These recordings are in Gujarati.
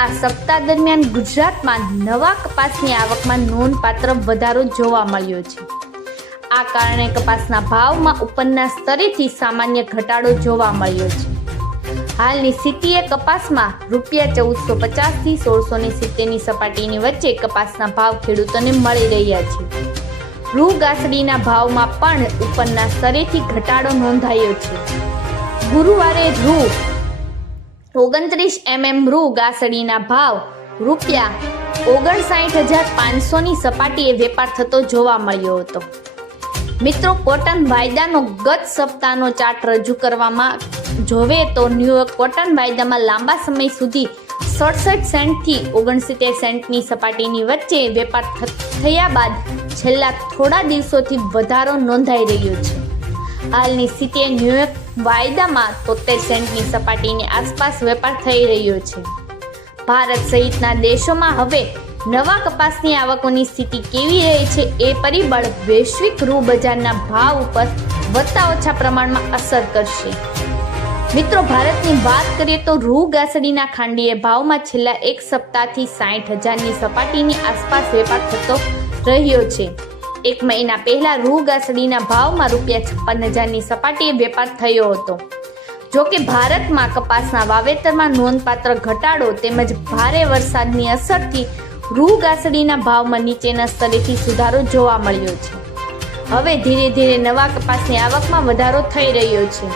આ સપ્તાહ દરમિયાન ગુજરાતમાં નવા કપાસની આવકમાં નોંધપાત્ર વધારો જોવા મળ્યો છે. આ કારણે કપાસના ભાવમાં ઉપરના સ્તરેથી સામાન્ય ઘટાડો જોવા મળ્યો છે. હાલની સ્થિતિએ કપાસમાં રૂપિયા ચૌદસો પચાસથી સોળસો ને સિત્તેરની સપાટીની વચ્ચે કપાસના ભાવ ખેડૂતોને મળી રહ્યા છે. રૂ ગાસડીના ભાવમાં પણ ઉપરના સ્તરેથી ઘટાડો નોંધાયો છે. ગુરુવારે રૂ ઓગણત્રીસ એમએમ રૂ ગાસડીના ભાવ રૂપિયા ઓગણસાઠ હજાર પાંચસોની સપાટીએ વેપાર થતો જોવા મળ્યો હતો. મિત્રો, કોટન વાયદાનો ગત સપ્તાહનો ચાર્ટ રજૂ કરવામાં જોવે તો ન્યુયોર્ક કોટન વાયદામાં લાંબા સમય સુધી સડસઠ સેન્ટથી ઓગણસિત્તેર સેન્ટની સપાટીની વચ્ચે વેપાર થયા બાદ છેલ્લા થોડા દિવસોથી વધારો નોંધાઈ રહ્યો છે. હાલની સ્થિતિએ ન્યુયોર્ક વાયદામાં તોતેર સેન્ટની સપાટીની આસપાસ વેપાર થઈ રહ્યો છે. ભારત સહિતના દેશોમાં હવે નવા કપાસની આવકોની સ્થિતિ કેવી રહે છે એ પરિબળ વૈશ્વિક રૂ બજારના ભાવ ઉપર વધતા ઓછા પ્રમાણમાં અસર કરશે. મિત્રો, ભારતની વાત કરીએ તો રૂ ગાસડીના ખાંડીએ ભાવમાં છેલ્લા એક સપ્તાહથી સાઠ હજારની સપાટીની આસપાસ વેપાર થતો રહ્યો છે. એક મહિના પહેલા રૂ ગાસડીના ભાવમાં રૂપિયા છપ્પન હજારની સપાટીએ વેપાર થયો હતો. જો કે ભારતમાં કપાસના વાવેતરમાં નોંધપાત્ર ઘટાડો તેમજ ભારે વરસાદની અસરથી રૂ ગાસડીના ભાવમાં નીચેના સ્તરેથી સુધારો જોવા મળ્યો છે. હવે ધીરે ધીરે નવા કપાસની આવકમાં વધારો થઈ રહ્યો છે.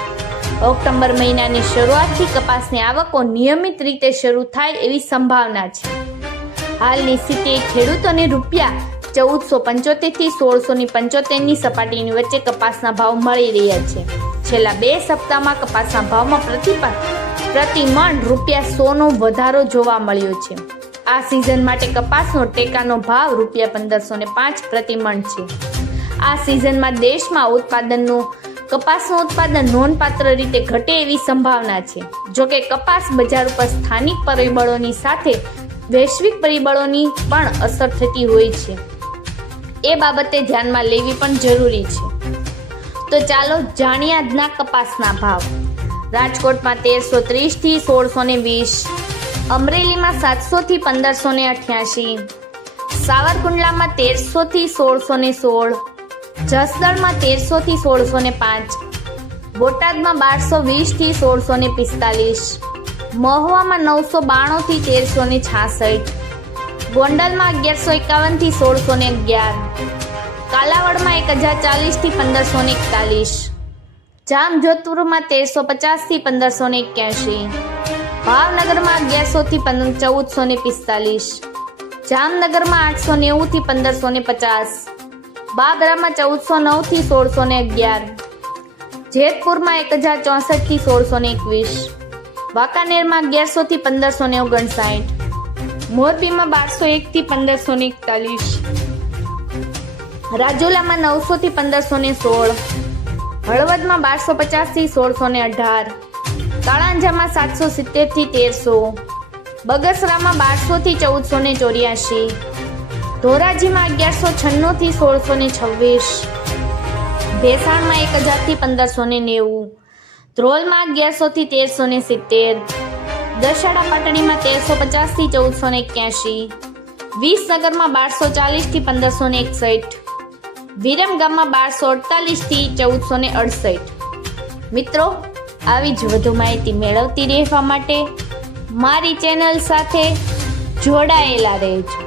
ઓક્ટોબર મહિનાની શરૂઆતથી કપાસની આવકો નિયમિત રીતે શરૂ થાય એવી સંભાવના છે. હાલની સ્થિતિએ ખેડૂતોને રૂપિયા ચૌદસો પંચોતેરથી સોળસો ની પંચોતેરની સપાટીની વચ્ચે કપાસના ભાવ મળી રહ્યા છે. છેલ્લા બે સપ્તાહમાં કપાસના ભાવમાં પ્રતિ પ્રતિમણ રૂપિયા સોનો વધારો જોવા મળ્યો છે. આ સિઝન માટે કપાસનો ટેકાનો ભાવ રૂપિયા પંદરસો ને પાંચ પ્રતિમણ છે. આ સિઝનમાં દેશમાં ઉત્પાદનનું, કપાસનું ઉત્પાદન નોંધપાત્ર રીતે ઘટે એવી સંભાવના છે. જો કે કપાસ બજાર ઉપર સ્થાનિક પરિબળોની સાથે વૈશ્વિક પરિબળોની પણ અસર થતી હોય છે. એ બાબતે ધ્યાનમાં લેવી પણ જરૂરી છે. તો ચાલો જાણ્યા આજના કપાસના ભાવ. રાજકોટમાં તેરસો ત્રીસથી સોળસો ને વીસ. અમરેલીમાં સાતસોથી પંદરસો ને અઠ્યાસી. સાવરકુંડલામાં તેરસોથી સોળસો ને સોળ. જસદણમાં તેરસોથી સોળસો ને પાંચ. બોટાદમાં બારસો વીસથી સોળસો ને પિસ્તાલીસ. મહુવામાં નવસો બાણુંથી તેરસો ને છાસઠ. ગોંડલમાં અગિયારસો એકાવનથી સોળસો ને અગિયાર. કાલાવડમાં એક હજાર ચાલીસથી પંદરસો ને એકતાલીસ. જામજોધપુરમાં તેરસો પચાસથી પંદરસો ને એક્યાસી ભાવનગરમાં અગિયારસોથી ચૌદસો ને પિસ્તાલીસ. જામનગરમાં આઠસો નેવુંથી પંદરસો ને પચાસ. બાબરામાં ચૌદસો નવથી સોળસો ને અગિયાર. જેતપુરમાં એક હજાર ચોસઠથી સોળસો ને એકવીસ. વાંકાનેરમાં અગિયારસોથી પંદરસો ને ઓગણસાઠ. મોરબીમાં બારસો એકથી પંદરસો ને એકતાલીસ. રાજુલામાં નવસોથી પંદરસો ને સોળ. હળવદમાં બારસો પચાસથી સોળસો ને અઢાર. કાળાંજામાં સાતસો સિત્તેરથી તેરસો. બગસરામાં બારસોથી ચૌદસો ને ચોર્યાસી. ધોરાજીમાં અગિયારસો છન્નુંથી સોળસો ને છવ્વીસ. ભેસાણમાં એક હજારથી પંદરસો ને નેવું. ધ્રોલમાં અગિયારસોથી તેરસો ને સિત્તેર. દશાડા પાટણીમાં તેરસો પચાસથી ચૌદસો ને એક્યાસી વિસનગરમાં બારસો ચાલીસથી પંદરસો ને એકસઠ. વિરમ ગામમાં બારસો અડતાલીસથી ચૌદસો ને અડસઠ. મિત્રો, આવી જ વધુ માહિતી મેળવતી રહેવા માટે મારી ચેનલ સાથે જોડાયેલા રહેજો.